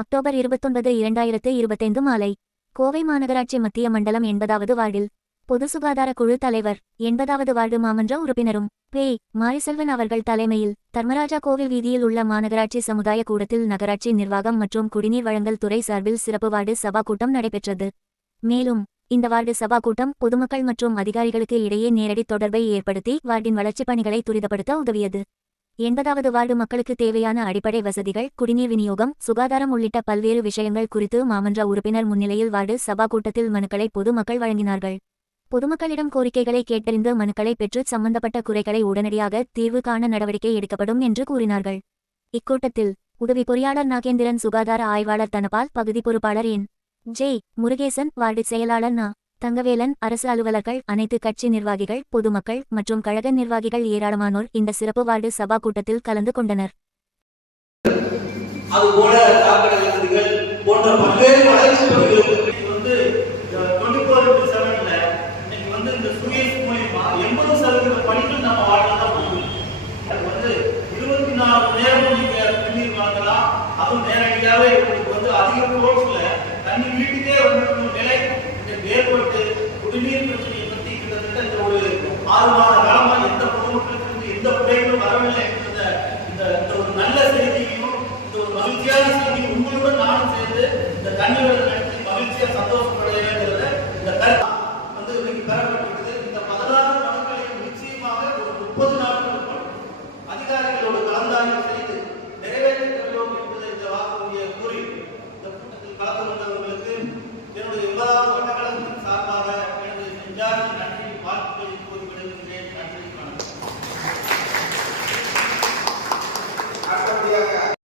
October 29, 2025 மாலை. கோவை மாநகராட்சி மத்திய மண்டலம் 80வது வார்டில் பொது சுகாதார குழு தலைவர் 80வது வார்டு மாமன்ற உறுப்பினரும் பே. மாரிசெல்வன் அவர்கள் தலைமையில் தர்மராஜா கோவில் வீதியில் உள்ள மாநகராட்சி சமுதாய கூடத்தில் நகராட்சி நிர்வாகம் மற்றும் குடிநீர் வழங்கல் துறை சார்பில் சிறப்பு வார்டு சபா கூட்டம் நடைபெற்றது. மேலும் இந்த வார்டு சபா கூட்டம் பொதுமக்கள் மற்றும் அதிகாரிகளுக்கு இடையே நேரடி தொடர்பை ஏற்படுத்தி வார்டின் வளர்ச்சிப் பணிகளை துரிதப்படுத்த உதவியது. 80வது வார்டு மக்களுக்கு தேவையான அடிப்படை வசதிகள், குடிநீர் விநியோகம், சுகாதாரம் உள்ளிட்ட பல்வேறு விஷயங்கள் குறித்து மாமன்ற உறுப்பினர் முன்னிலையில் வார்டு சபா கூட்டத்தில் மனுக்களை பொதுமக்கள் வழங்கினார்கள். பொதுமக்களிடம் கோரிக்கைகளை கேட்டறிந்து மனுக்களை பெற்று சம்பந்தப்பட்ட குறைகளை உடனடியாக தீர்வு காண நடவடிக்கை எடுக்கப்படும் என்று கூறினார்கள். இக்கூட்டத்தில் உதவி பொறியாளர் நாகேந்திரன், சுகாதார ஆய்வாளர் தனபால், பகுதி பொறுப்பாளர் என். ஜே. முருகேசன், வார்டு செயலாளர் நா. தங்கவேலன், அரசு அலுவலர்கள், அனைத்து கட்சி நிர்வாகிகள், பொதுமக்கள் மற்றும் கழக நிர்வாகிகள் ஏராளமானோர் இந்த சிறப்பு வார்டு சபா கூட்டத்தில் கலந்து கொண்டனர். அதுபோல சாக்கடை வசதிகள் போன்ற பல்வேறு வளர்ச்சி பணிகளுக்கு வந்து 24/7ல இன்னைக்கு வந்து இந்த சுயேஸ் மூலமா 80% பணிகள் நம்ம வார்டில் தான் போகுது. அது வந்து 24 நேரம் நீங்க தண்ணீர் வாங்கலாம். அதுவும் நேரடியாகவே உங்களுக்கு வந்து அதிக ரோட்ஸ்ல தண்ணி வீட்டுக்கே வந்து நிலை ஏற்பட்டு குடிநீர் பிரச்சனையை பற்றி கிட்டத்தட்ட இந்த ஒரு 6 மாத